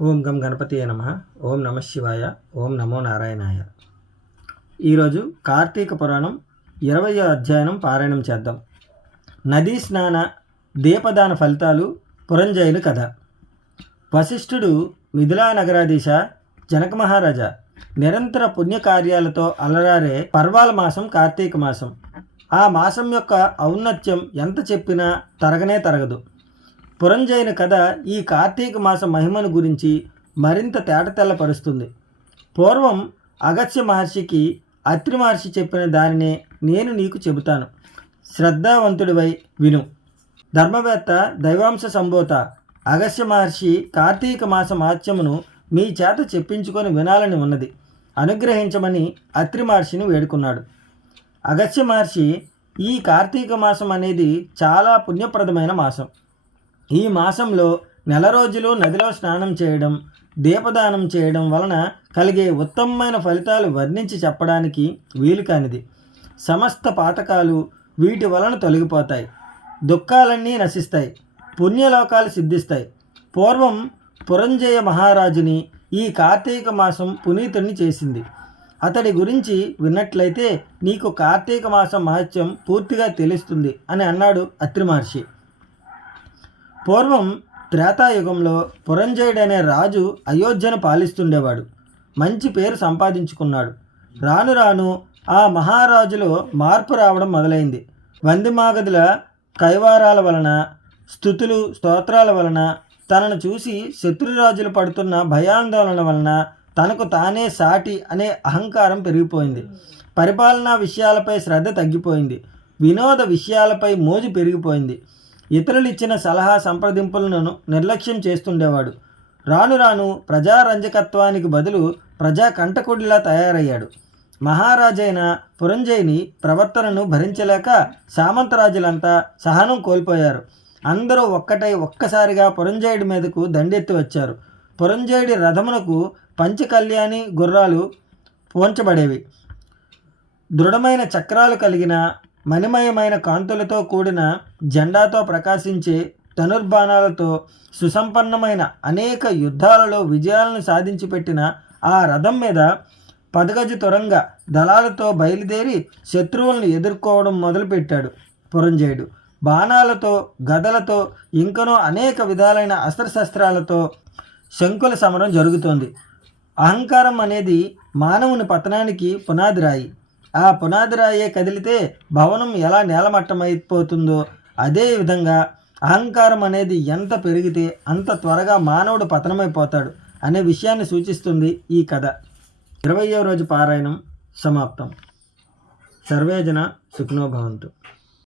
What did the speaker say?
ఓం గం గణపతియే నమ. ఓం నమ శివాయ. ఓం నమో నారాయణాయ. ఈరోజు కార్తీక పురాణం ఇరవై అధ్యాయనం పారాయణం చేద్దాం. నదీ స్నాన దీపదాన ఫలితాలు పురంజయులు కథ. వశిష్ఠుడు మిథిలా నగరాధీశ జనక మహారాజా నిరంతర పుణ్యకార్యాలతో అలరారే పర్వాల మాసం కార్తీక మాసం. ఆ మాసం యొక్క ఔన్నత్యం ఎంత చెప్పినా తరగనే తరగదు. పురంజైన కథ ఈ కార్తీక మాస మహిమను గురించి మరింత తేటతెల్లపరుస్తుంది. పూర్వం అగస్త్య మహర్షికి అత్రి మహర్షి చెప్పిన దానినే నేను నీకు చెబుతాను. శ్రద్ధావంతుడివై విను. ధర్మవేత్త దైవాంశ సంబోత అగస్య మహర్షి కార్తీక మాస మహత్యమును మీ చేత చెప్పించుకొని వినాలని ఉన్నది. అనుగ్రహించమని అత్రి మహర్షిని వేడుకున్నాడు. అగస్త్య మహర్షి ఈ కార్తీక మాసం అనేది చాలా పుణ్యప్రదమైన మాసం. ఈ మాసంలో నెల రోజులు నదిలో స్నానం చేయడం దీపదానం చేయడం వలన కలిగే ఉత్తమమైన ఫలితాలు వర్ణించి చెప్పడానికి వీలు కానిది. సమస్త పాతకాలు వీటి వలన తొలగిపోతాయి. దుఃఖాలన్నీ నశిస్తాయి. పుణ్యలోకాలు సిద్ధిస్తాయి. పూర్వం పురంజయ మహారాజుని ఈ కార్తీక మాసం పునీతుణ్ణి చేసింది. అతడి గురించి విన్నట్లయితే నీకు కార్తీక మాసం మహత్యం పూర్తిగా తెలుస్తుంది అని అన్నాడు అత్రి మహర్షి పూర్వం త్రేతాయుగంలో పురంజయుడనే రాజు అయోధ్యను పాలిస్తుండేవాడు. మంచి పేరు సంపాదించుకున్నాడు. రాను రాను ఆ మహారాజులో మార్పు రావడం మొదలైంది. వందిమాగదుల కైవారాల వలన స్థుతులు స్తోత్రాల వలన తనను చూసి శత్రురాజులు పడుతున్న భయాందోళన వలన తనకు తానే సాటి అనే అహంకారం పెరిగిపోయింది. పరిపాలనా విషయాలపై శ్రద్ధ తగ్గిపోయింది. వినోద విషయాలపై మోజు పెరిగిపోయింది. ఇతరులు ఇచ్చిన సలహా సంప్రదింపులను నిర్లక్ష్యం చేస్తుండేవాడు. రాను రాను ప్రజారంజకత్వానికి బదులు ప్రజా కంటకుడిలా తయారయ్యాడు. మహారాజైన పురంజయిని ప్రవర్తనను భరించలేక సామంతరాజులంతా సహనం కోల్పోయారు. అందరూ ఒక్కటై ఒక్కసారిగా పురంజయుడి మీదకు దండెత్తి వచ్చారు. పురంజయుడి రథమునకు పంచకళ్యాణి గుర్రాలు పోంచబడేవి. దృఢమైన చక్రాలు కలిగిన మణిమయమైన కాంతులతో కూడిన జెండాతో ప్రకాశించే ధనుర్బాణాలతో సుసంపన్నమైన అనేక యుద్ధాలలో విజయాలను సాధించి పెట్టిన ఆ రథం మీద పదగజ తురంగ దళాలతో బయలుదేరి శత్రువులను ఎదుర్కోవడం మొదలుపెట్టాడు పురంజయుడు. బాణాలతో గదలతో ఇంకనో అనేక విధాలైన అస్త్రశస్త్రాలతో శంకుల సమరం జరుగుతోంది. అహంకారం అనేది మానవుని పతనానికి పునాది రాయి. ఆ పునాది రాయే కదిలితే భవనం ఎలా నేలమట్టమైపోతుందో అదే విధంగా అహంకారం అనేది ఎంత పెరిగితే అంత త్వరగా మానవుడు పతనమైపోతాడు అనే విషయాన్ని సూచిస్తుంది ఈ కథ. ఇరవయో రోజు పారాయణం సమాప్తం. సర్వేజన సుఖనోభవంతు